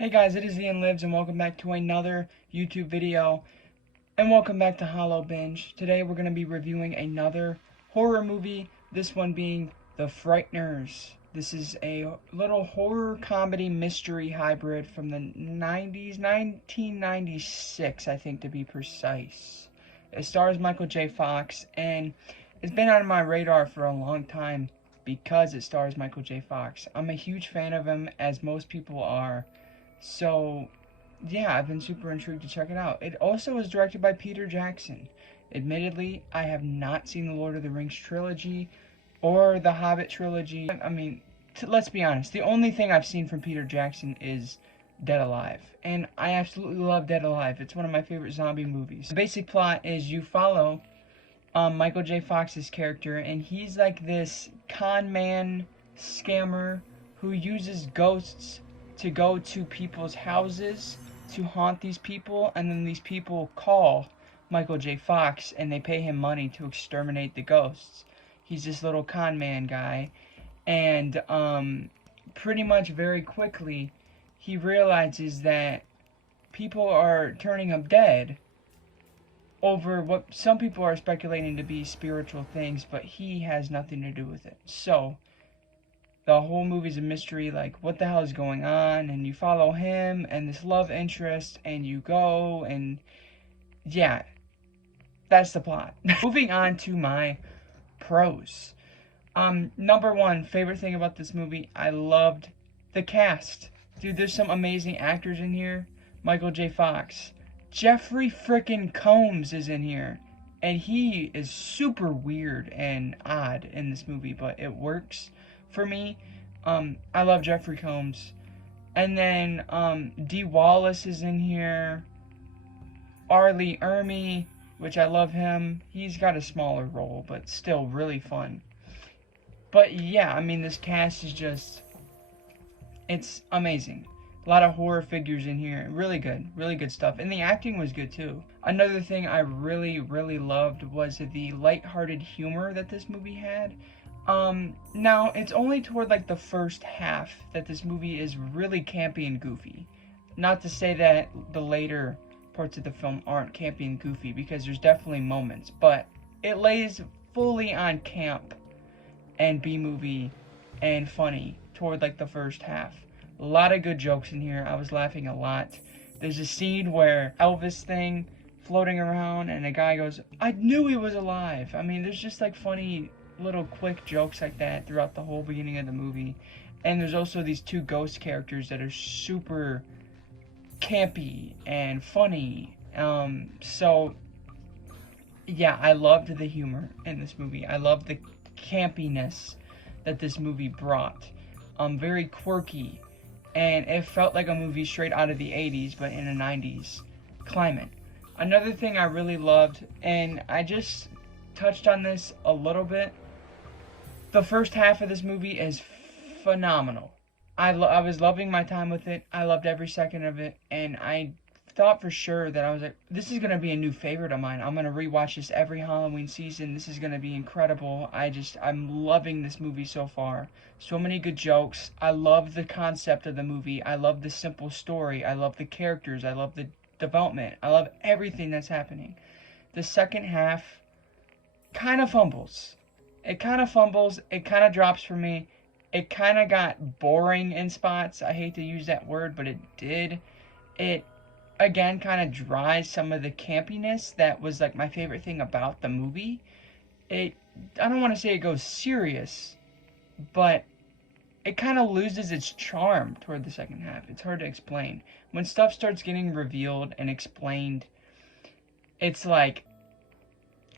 Hey guys, it is Ian Lives and welcome back to another YouTube video and welcome back to Hollow Binge. Today we're going to be reviewing another horror movie, this one being The Frighteners. This is a little horror comedy mystery hybrid from the 90s, 1996 I think to be precise. It stars Michael J. Fox and it's been on my radar for a long time because it stars Michael J. Fox. I'm a huge fan of him, as most people are. So, yeah, I've been super intrigued to check it out. It also was directed by Peter Jackson. Admittedly, I have not seen the Lord of the Rings trilogy or the Hobbit trilogy. I mean, let's be honest, the only thing I've seen from Peter Jackson is Dead Alive. And I absolutely love Dead Alive. It's one of my favorite zombie movies. The basic plot is you follow Michael J. Fox's character, and he's like this con man scammer who uses ghosts to go to people's houses to haunt these people, and then these people call Michael J. Fox and they pay him money to exterminate the ghosts. He's this little con man guy, and pretty much very quickly he realizes that people are turning up dead over what some people are speculating to be spiritual things, but he has nothing to do with it. So the whole movie's a mystery, like what the hell is going on, and you follow him and this love interest, and you go, and yeah, that's the plot. Moving on to my pros. Number one, favorite thing about this movie, I loved the cast. Dude, there's some amazing actors in here. Michael J. Fox. Jeffrey frickin' Combs is in here. And he is super weird and odd in this movie, but it works for me. I love Jeffrey Combs. And then Dee Wallace is in here. R. Lee Ermey, which I love him. He's got a smaller role, but still really fun. But yeah, I mean, this cast is just, it's amazing. A lot of horror figures in here. Really good stuff. And the acting was good too. Another thing I really loved was the lighthearted humor that this movie had. Now, it's only toward like the first half that this movie is really campy and goofy. Not to say that the later parts of the film aren't campy and goofy, because there's definitely moments, but it lays fully on camp and B-movie and funny toward like the first half. A lot of good jokes in here. I was laughing a lot. There's a scene where Elvis thing floating around and a guy goes, "I knew he was alive." I mean, there's just like funny little quick jokes like that throughout the whole beginning of the movie. And there's also these two ghost characters that are super campy and funny. So yeah, I loved the humor in this movie. I loved the campiness that this movie brought. Very quirky, and it felt like a movie straight out of the 80s, but in a 90s climate. Another thing I really loved, and I just touched on this a little bit, the first half of this movie is phenomenal. I was loving my time with it. I loved every second of it, and I thought for sure that I was like, this is going to be a new favorite of mine. I'm going to rewatch this every Halloween season. This is going to be incredible. I'm loving this movie so far. So many good jokes. I love the concept of the movie. I love the simple story. I love the characters. I love the development. I love everything that's happening. The second half kind of fumbles. It kind of drops for me. It kind of got boring in spots. I hate to use that word, but it did. It again kind of dries some of the campiness that was like my favorite thing about the movie. I don't want to say it goes serious, but it kind of loses its charm toward the second half. It's hard to explain. When stuff starts getting revealed and explained, it's like,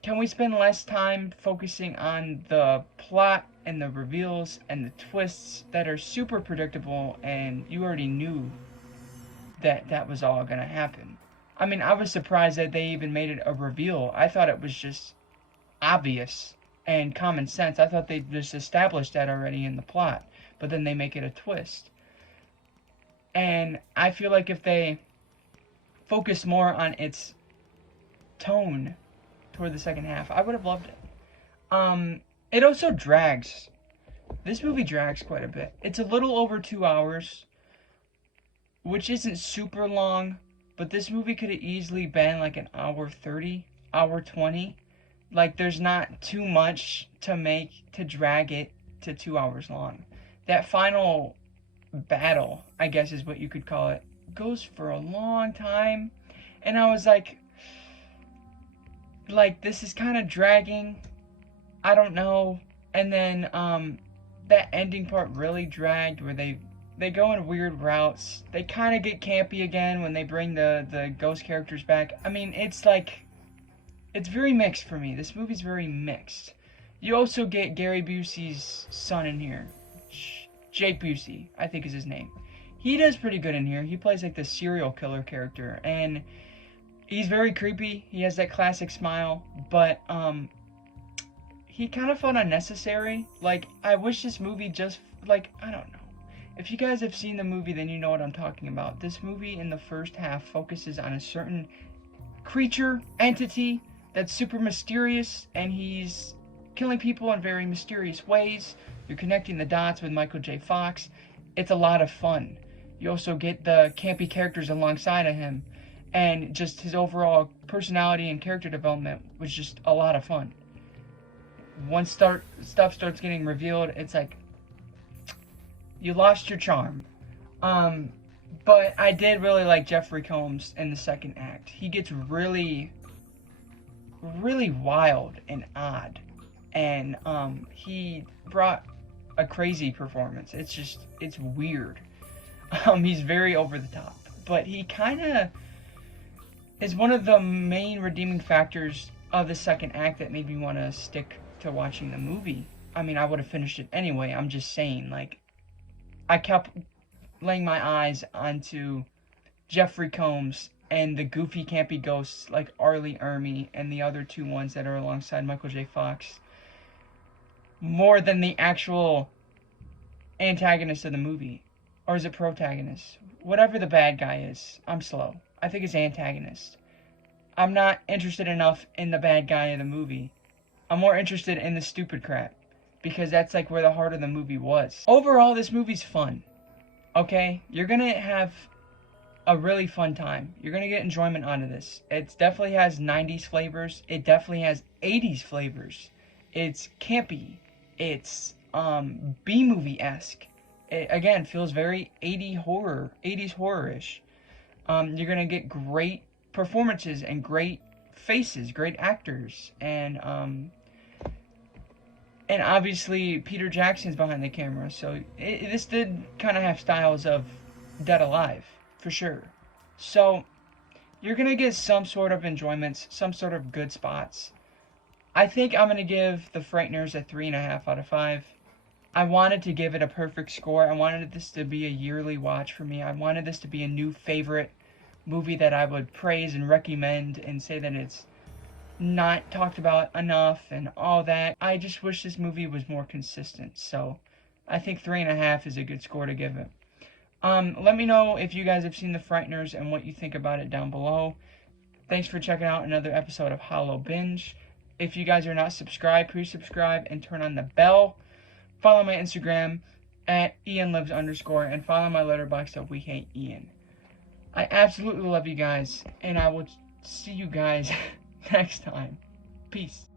can we spend less time focusing on the plot and the reveals and the twists that are super predictable and you already knew that was all gonna happen? I mean, I was surprised that they even made it a reveal. I thought it was just obvious and common sense. I thought they just established that already in the plot, but then they make it a twist. And I feel like if they focus more on its tone toward the second half, I would have loved it. It also drags. This movie drags quite a bit. It's a little over 2 hours. which isn't super long, but this movie could have easily been like an hour 30, hour 20. Like, there's not too much to make to drag it to 2 hours long. That final battle, I guess is what you could call it, goes for a long time. And I was like this is kind of dragging. I don't know. And then that ending part really dragged where they go in weird routes. They kind of get campy again when they bring the ghost characters back. I mean, it's very mixed for me. This movie's very mixed. You also get Gary Busey's son in here. Jake Busey, I think is his name. He does pretty good in here. He plays like the serial killer character, and he's very creepy. He has that classic smile, but he kind of felt unnecessary. Like, I wish this movie just, like, I don't know. If you guys have seen the movie, then you know what I'm talking about. This movie in the first half focuses on a certain creature, entity, that's super mysterious, and he's killing people in very mysterious ways. You're connecting the dots with Michael J. Fox. It's a lot of fun. You also get the campy characters alongside of him, and just his overall personality and character development was just a lot of fun. Once stuff starts getting revealed, it's like you lost your charm. But I did really like Jeffrey Combs in the second act. He gets really, really wild and odd, and he brought a crazy performance. It's weird. He's very over the top, but he kind of is one of the main redeeming factors of the second act that made me want to stick to watching the movie. I mean, I would have finished it anyway. I'm just saying, like, I kept laying my eyes onto Jeffrey Combs and the goofy, campy ghosts like Arlie Ermy and the other two ones that are alongside Michael J. Fox more than the actual antagonist of the movie. Or is it protagonist? Whatever the bad guy is. I'm slow. I think it's antagonist. I'm not interested enough in the bad guy of the movie. I'm more interested in the stupid crap, because that's like where the heart of the movie was. Overall, this movie's fun. Okay? You're gonna have a really fun time. You're gonna get enjoyment out of this. It definitely has 90s flavors. It definitely has 80s flavors. It's campy. It's B-movie-esque. It, again, feels very 80s horror-ish. You're gonna get great performances and great faces, great actors, and obviously Peter Jackson's behind the camera, so this did kind of have styles of Dead Alive, for sure. So you're gonna get some sort of enjoyments, some sort of good spots. I think I'm gonna give The Frighteners a 3.5 out of 5. I wanted to give it a perfect score. I wanted this to be a yearly watch for me. I wanted this to be a new favorite movie that I would praise and recommend and say that it's not talked about enough and all that. I just wish this movie was more consistent. So I think 3.5 is a good score to give it. Let me know if you guys have seen The Frighteners and what you think about it down below. Thanks for checking out another episode of Hollow Binge. If you guys are not subscribed, please subscribe and turn on the bell. Follow my Instagram at IanLives_ and follow my Letterboxd at wehateian. I absolutely love you guys, and I will see you guys next time. Peace.